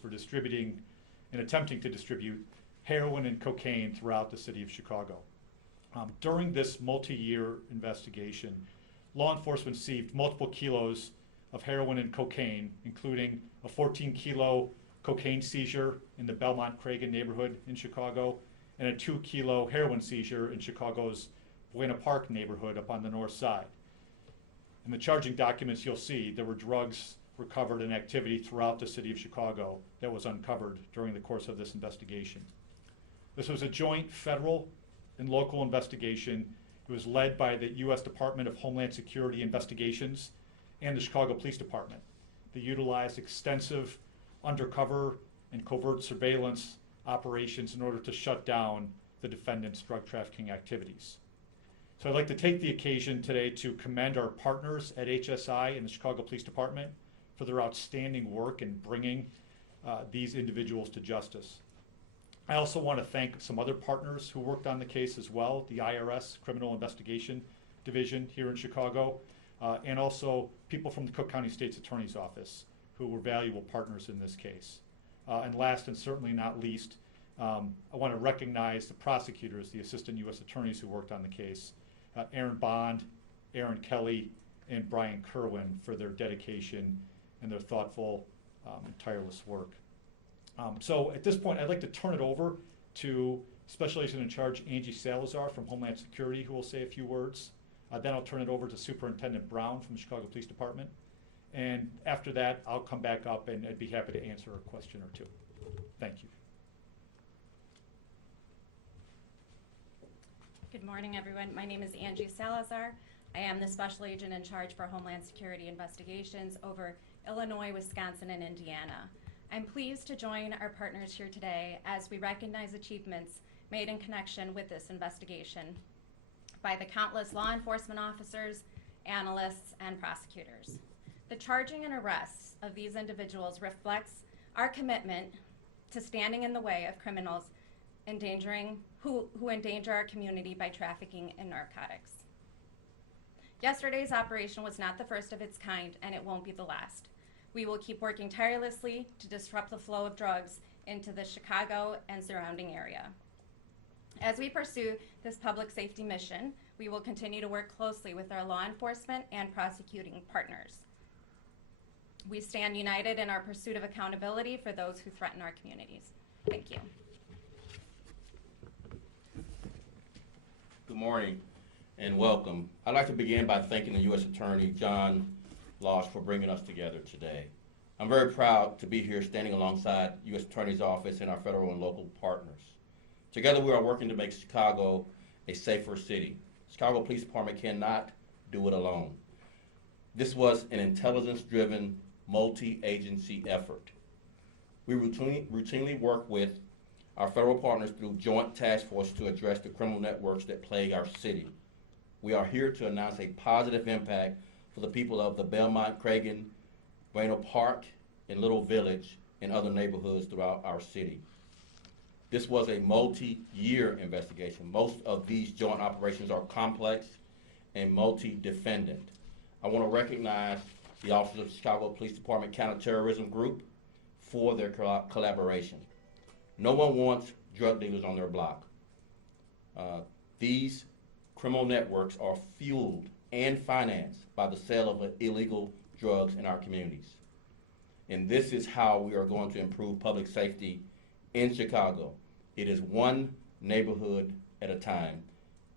for distributing and attempting to distribute heroin and cocaine throughout the city of Chicago. During this multi-year investigation, law enforcement seized multiple kilos of heroin and cocaine, including a 14-kilo cocaine seizure in the Belmont-Cragen neighborhood in Chicago, and a 2-kilo heroin seizure in Chicago's Buena Park neighborhood up on the north side. In the charging documents you'll see there were drugs recovered in activity throughout the city of Chicago that was uncovered during the course of this investigation. This was a joint federal and local investigation. It was led by the U.S. Department of Homeland Security Investigations and the Chicago Police Department. They utilized extensive undercover and covert surveillance operations in order to shut down the defendant's drug trafficking activities. So I'd like to take the occasion today to commend our partners at HSI and the Chicago Police Department for their outstanding work in bringing these individuals to justice. I also want to thank some other partners who worked on the case as well, the IRS Criminal Investigation Division here in Chicago, and also people from the Cook County State's Attorney's Office who were valuable partners in this case. And last and certainly not least, I want to recognize the prosecutors, the assistant U.S. attorneys who worked on the case, Aaron Bond, Aaron Kelly, and Brian Kerwin for their dedication and their thoughtful and tireless work. So at this point, I'd like to turn it over to Special Agent in Charge Angie Salazar from Homeland Security, who will say a few words. Then I'll turn it over to Superintendent Brown from the Chicago Police Department. And after that, I'll come back up and I'd be happy to answer a question or two. Thank you. Good morning, everyone. My name is Angie Salazar. I am the Special Agent in Charge for Homeland Security Investigations over Illinois, Wisconsin, and Indiana. I'm pleased to join our partners here today as we recognize achievements made in connection with this investigation by the countless law enforcement officers, analysts, and prosecutors. The charging and arrests of these individuals reflects our commitment to standing in the way of criminals who endanger our community by trafficking in narcotics. Yesterday's operation was not the first of its kind, and it won't be the last. We will keep working tirelessly to disrupt the flow of drugs into the Chicago and surrounding area. As we pursue this public safety mission, we will continue to work closely with our law enforcement and prosecuting partners. We stand united in our pursuit of accountability for those who threaten our communities. Thank you. Good morning and welcome. I'd like to begin by thanking the U.S. Attorney, John Losh, for bringing us together today. I'm very proud to be here standing alongside U.S. Attorney's Office and our federal and local partners. Together we are working to make Chicago a safer city. Chicago Police Department cannot do it alone. This was an intelligence-driven, multi-agency effort. We routinely work with our federal partners through joint task force to address the criminal networks that plague our city. We are here to announce a positive impact for the people of the Belmont, Cragen, Buena Park, and Little Village, and other neighborhoods throughout our city. This was a multi-year investigation. Most of these joint operations are complex and multi-defendant. I want to recognize the officers of the Chicago Police Department Counterterrorism Group for their collaboration. No one wants drug dealers on their block. These criminal networks are fueled and financed by the sale of illegal drugs in our communities. And this is how we are going to improve public safety in Chicago. It is one neighborhood at a time,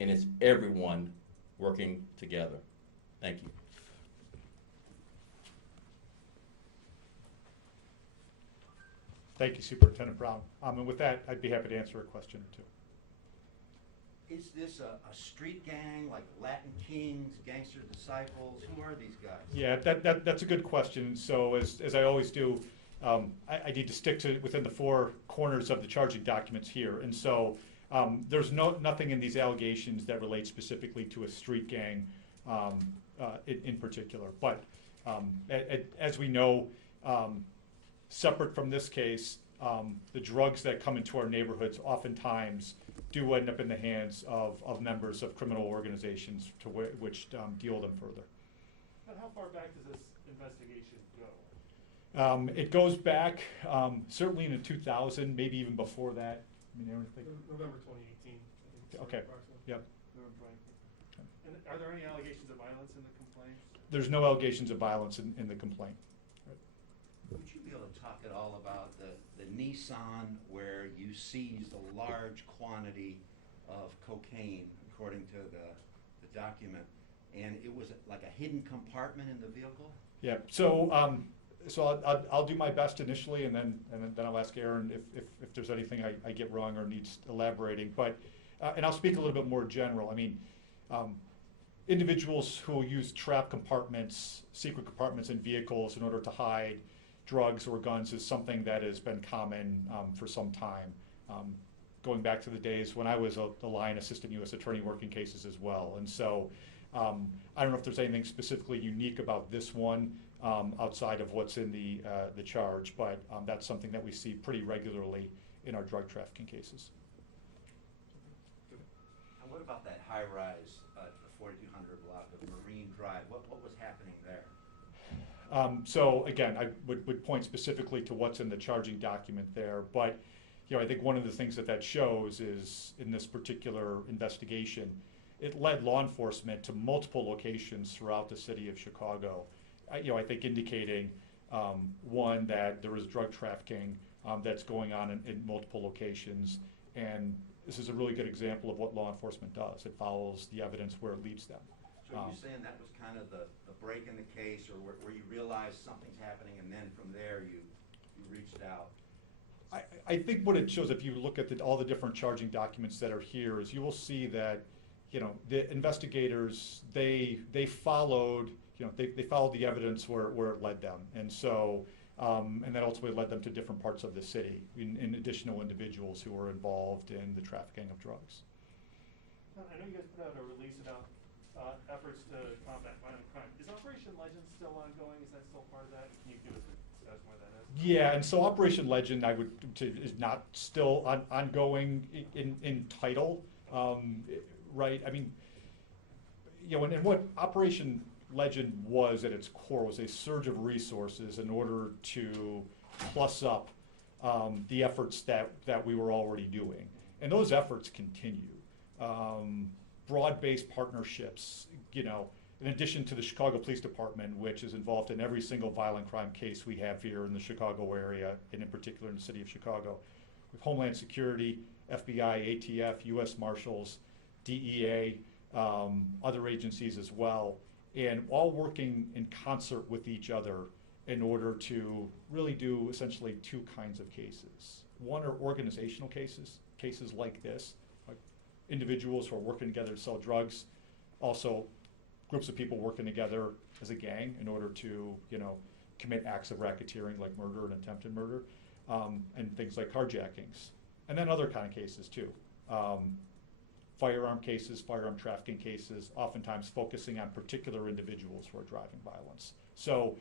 and it's everyone working together. Thank you. Thank you, Superintendent Brown. And with that, I'd be happy to answer a question or two. Is this a street gang like Latin Kings, Gangster Disciples? Who are these guys? Yeah, that's a good question. So as I always do, I need to stick to within the four corners of the charging documents here. And so there's nothing in these allegations that relates specifically to a street gang in particular. But as we know, separate from this case, the drugs that come into our neighborhoods oftentimes do end up in the hands of members of criminal organizations to which deal them further. But how far back does this investigation go? It goes back certainly into 2000, maybe even before that. I mean, everything. November 2018. I think, Okay. approximately. Yep. November 2018. And are there any allegations of violence in the complaint? There's no allegations of violence in the complaint. Would you be able to talk at all about the Nissan where you seized a large quantity of cocaine, according to the document, and it was like a hidden compartment in the vehicle? Yeah. So I'll do my best initially, and then I'll ask Aaron if there's anything I get wrong or needs elaborating. But and I'll speak a little bit more general. I mean, individuals who use trap compartments, secret compartments in vehicles in order to hide drugs or guns is something that has been common for some time, going back to the days when I was a line assistant U.S. attorney working cases as well. And so I don't know if there's anything specifically unique about this one outside of what's in the charge, but that's something that we see pretty regularly in our drug trafficking cases. And what about that high-rise, the 4200 block of Marine Drive? What was happening there? So again, I would point specifically to what's in the charging document there, but I think one of the things that shows is in this particular investigation, it led law enforcement to multiple locations throughout the city of Chicago. I think indicating one, that there is drug trafficking that's going on in multiple locations, and this is a really good example of what law enforcement does. It follows the evidence where it leads them. So you're saying that was kind of the break in the case, or where you realized something's happening, and then from there you reached out? I think what it shows, if you look at all the different charging documents that are here, is you will see that the investigators, they followed they followed the evidence where it led them, and so and that ultimately led them to different parts of the city in additional individuals who were involved in the trafficking of drugs. I know you guys put out a release about efforts to combat violent crime. Is Operation Legend still ongoing? Is that still part of that? Can you give us a sense where that is? Yeah, and so Operation Legend, is not still ongoing in title, right? I mean, and what Operation Legend was at its core was a surge of resources in order to plus up the efforts that we were already doing, and those efforts continue. Broad-based partnerships, in addition to the Chicago Police Department, which is involved in every single violent crime case we have here in the Chicago area, and in particular in the city of Chicago, with Homeland Security, FBI, ATF, U.S. Marshals, DEA, other agencies as well, and all working in concert with each other in order to really do essentially two kinds of cases. One are organizational cases like this, individuals who are working together to sell drugs, also groups of people working together as a gang in order to, commit acts of racketeering like murder and attempted murder, and things like carjackings. And then other kind of cases too. Firearm cases, firearm trafficking cases, oftentimes focusing on particular individuals who are driving violence. So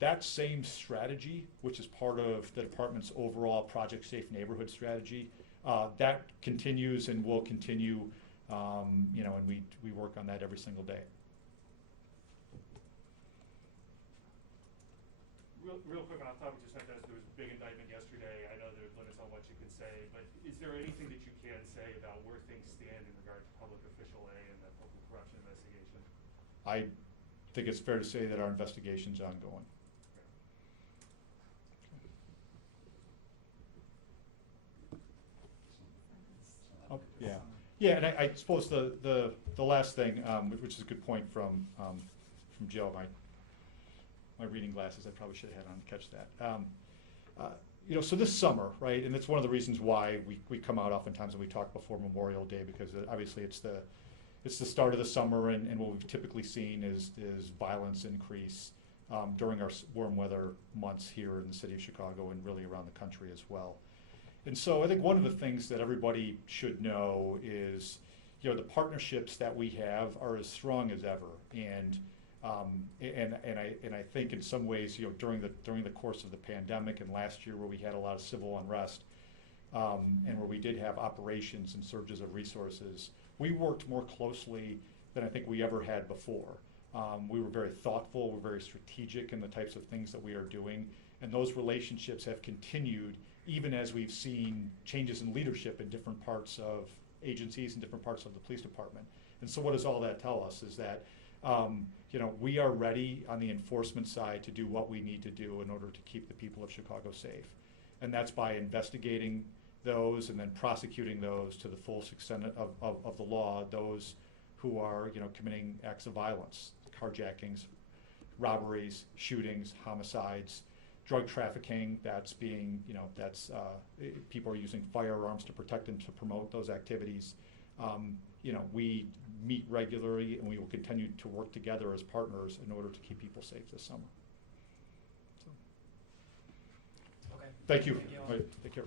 that same strategy, which is part of the department's overall Project Safe Neighborhood strategy, that continues and will continue, and we work on that every single day. Real quick on topic, just have to ask, there was a big indictment yesterday. I know there's limits on what you can say, but is there anything that you can say about where things stand in regard to public official A and the public corruption investigation? I think it's fair to say that our investigation's ongoing. Oh, yeah. Yeah, and I suppose the last thing, which is a good point from Jill, my reading glasses, I probably should have had on to catch that. So this summer, right, and it's one of the reasons why we come out oftentimes and we talk before Memorial Day, because obviously it's the start of the summer, and what we've typically seen is violence increase during our warm weather months here in the city of Chicago and really around the country as well. And so I think one of the things that everybody should know is, the partnerships that we have are as strong as ever, and I think in some ways, during the course of the pandemic and last year, where we had a lot of civil unrest, and where we did have operations and surges of resources, we worked more closely than I think we ever had before. We were very thoughtful, we're very strategic in the types of things that we are doing, And those relationships have continued even as we've seen changes in leadership in different parts of agencies and different parts of the police department. And so what does all that tell us is that we are ready on the enforcement side to do what we need to do in order to keep the people of Chicago safe. And that's by investigating those and then prosecuting those to the full extent of the law, those who are committing acts of violence, carjackings, robberies, shootings, homicides, drug trafficking. That's being, people are using firearms to protect and to promote those activities. We meet regularly, and we will continue to work together as partners in order to keep people safe this summer. So. Okay. Thank you. Thank you all. All right, take care.